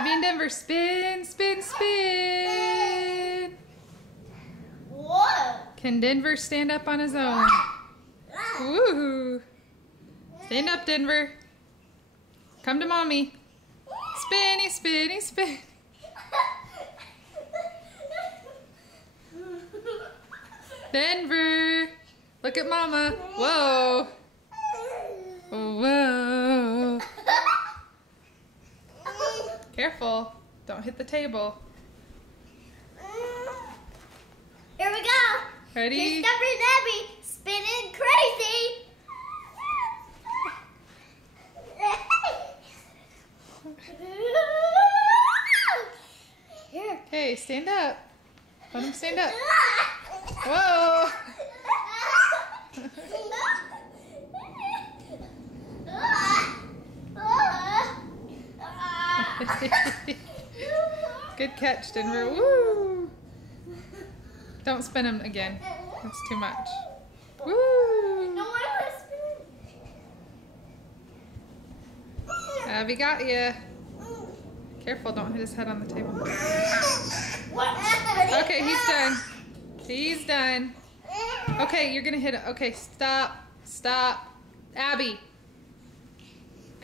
Abby and Denver, spin, spin, spin. Whoa. Can Denver stand up on his own? Woohoo. Stand up, Denver. Come to mommy. Spinny, spinny, spin. Denver, look at mama. Whoa. Whoa. Careful. Don't hit the table. Here we go. Ready? Here's Denver and Abby spinning crazy. Here. Okay, stand up. Let him stand up. Whoa. Good catch, Denver. Woo. Don't spin him again. That's too much. Woo. No, I want to spin. Abby got you. Careful, don't hit his head on the table. Okay, he's done. He's done. Okay, you're gonna hit it. Okay, stop. Stop. Abby.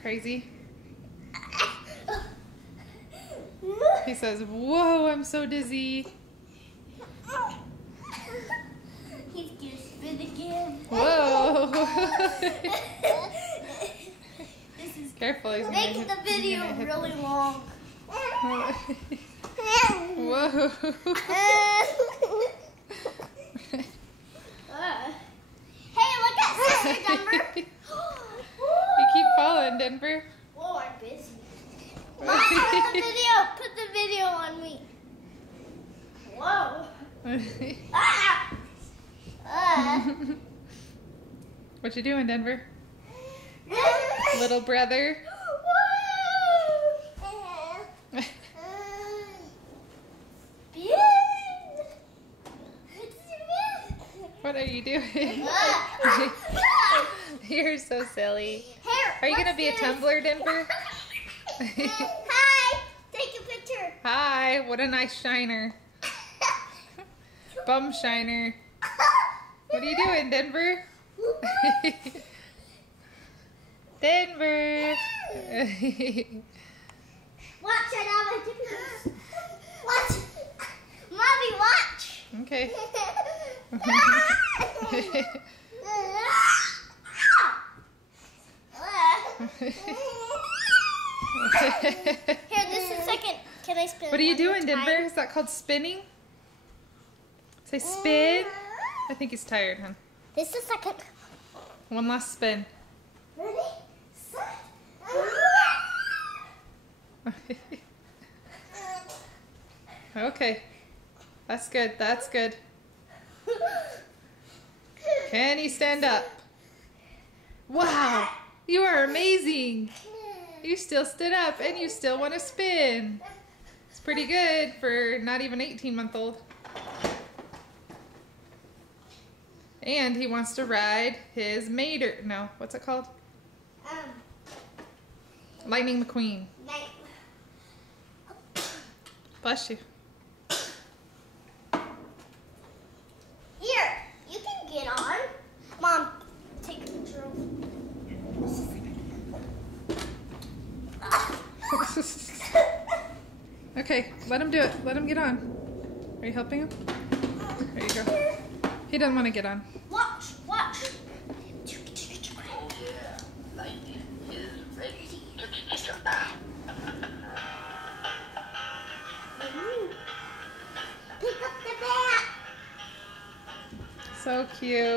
Crazy. He says, whoa, I'm so dizzy. He's gonna spin again. Whoa. This is Careful, he's gonna making hit, the video really long. Whoa. Hey, look at Sister Denver. You keep falling, Denver. Whoa, I'm busy. Mom, put the video on me. Whoa. What you doing, Denver? Little brother. What are you doing? You're so silly. Are you gonna be a tumbler, Denver? Hi, take a picture. Hi, what a nice shiner. Bum shiner. What are you doing, Denver? Denver. Watch it out of the Watch. Mommy, watch. Okay. Here, this is second. Can I spin? What are you one more doing, time? Denver? Is that called spinning? Say spin. I think he's tired, huh? This is second. One last spin. Ready? Set. Okay. That's good. That's good. Can he stand up? Wow. You are amazing. You still stood up and you still want to spin. It's pretty good for not even 18-month-old. And he wants to ride his mater. No, what's it called? Lightning McQueen. Bless you. Here, you can get on. Mom, take a picture of Okay, let him do it. Let him get on. Are you helping him? There you go. He doesn't want to get on. Watch, watch. Pick up the bat. So cute.